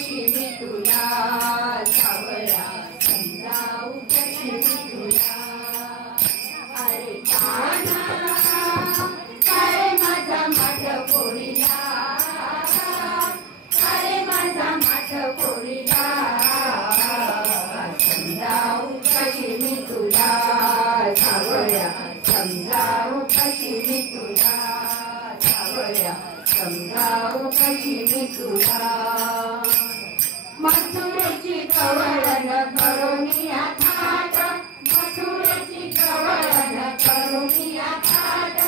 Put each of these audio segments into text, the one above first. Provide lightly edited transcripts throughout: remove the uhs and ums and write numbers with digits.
कशी मी तुला सावळ्या समजावू कशी मी तुला अरे काना काय माझा माठ फोडीला अरे माझा माठ फोडीला समजावू कशी मी तुला सावळ्या समजावू कशी मी तुला सावळ्या समजावू कशी मी तुला मथुरेची कवळण करुनिया थाट मथुरेची कवळण करुनिया थाट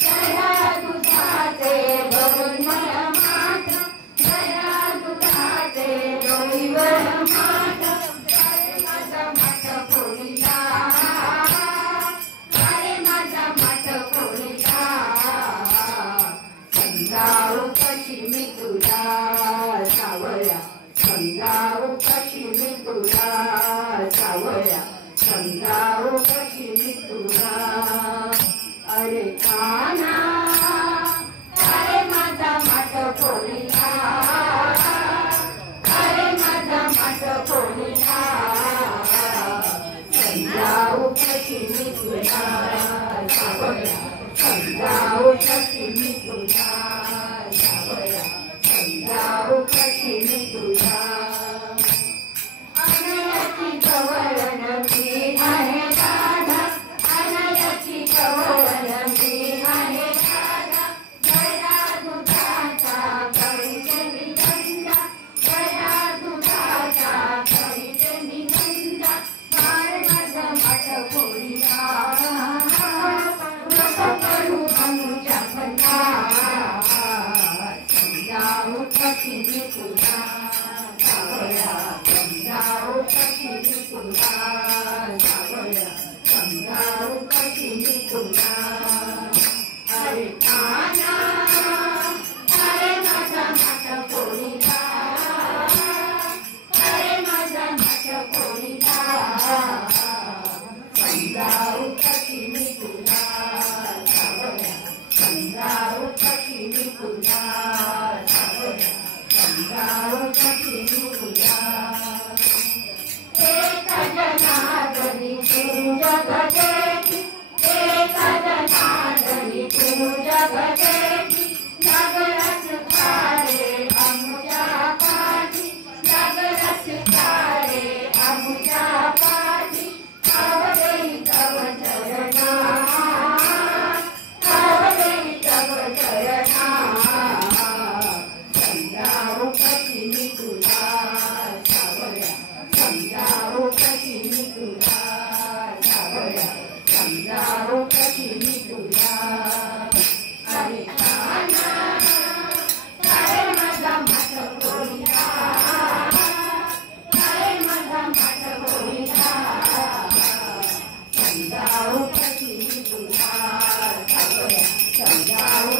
दया दुधाचे भरून मला माठ दया दुधाचे डोईवर माठ अरे माझा माठ फोडीला अरे माझा माठ फोडीला समजावू कशी मी तुला सावळ्या समजावू कशी मी तुला सावळ्या समजावू कशी मी तुला अरे काना अरे माझा माठ फोडीला अरे माझा माठ फोडीला समजावू कशी मी तुला सावळ्या समजावू कशी मी तुला सावळ्या समजावू कशी मी तुला अनयाची कवळण मी आहे राधा अनयाची कवळण मी आहे राधा दया दुधाचा करीते मी धंदा दया दुधाचा करीते मी धंदा बाळ माझा माठ फोडीला करू आमच्या बंदा समजावू कशी मी तुला सावळ्या समजावू कशी मी तुला सावळ्या समजावू कशी मी तुला अरे काना अरे माझा माठ फोडीला अरे माझा माठ फोडीला समजावू कशी मी तुला सावळ्या समजावू कशी मी तुला सावळ्या समजावू कशी मी तुला एक जनार्दनी तू जगदेवी एक जनार्दनी तू जगदेवी जागरस खारे आमच्या पाठी जागरस खारे आमच्या पाठी आवडे तव चरणा आवडे तव चरणा समजावू कशी मी तुला सावळ्या समजावू कशी मी तुला सावळ्या समजावू कशी मी तुला अरे काना अरे माझा माठ फोडीला अरे माझा माठ फोडीला समजावू कशी मी तुला सावळ्या समजावू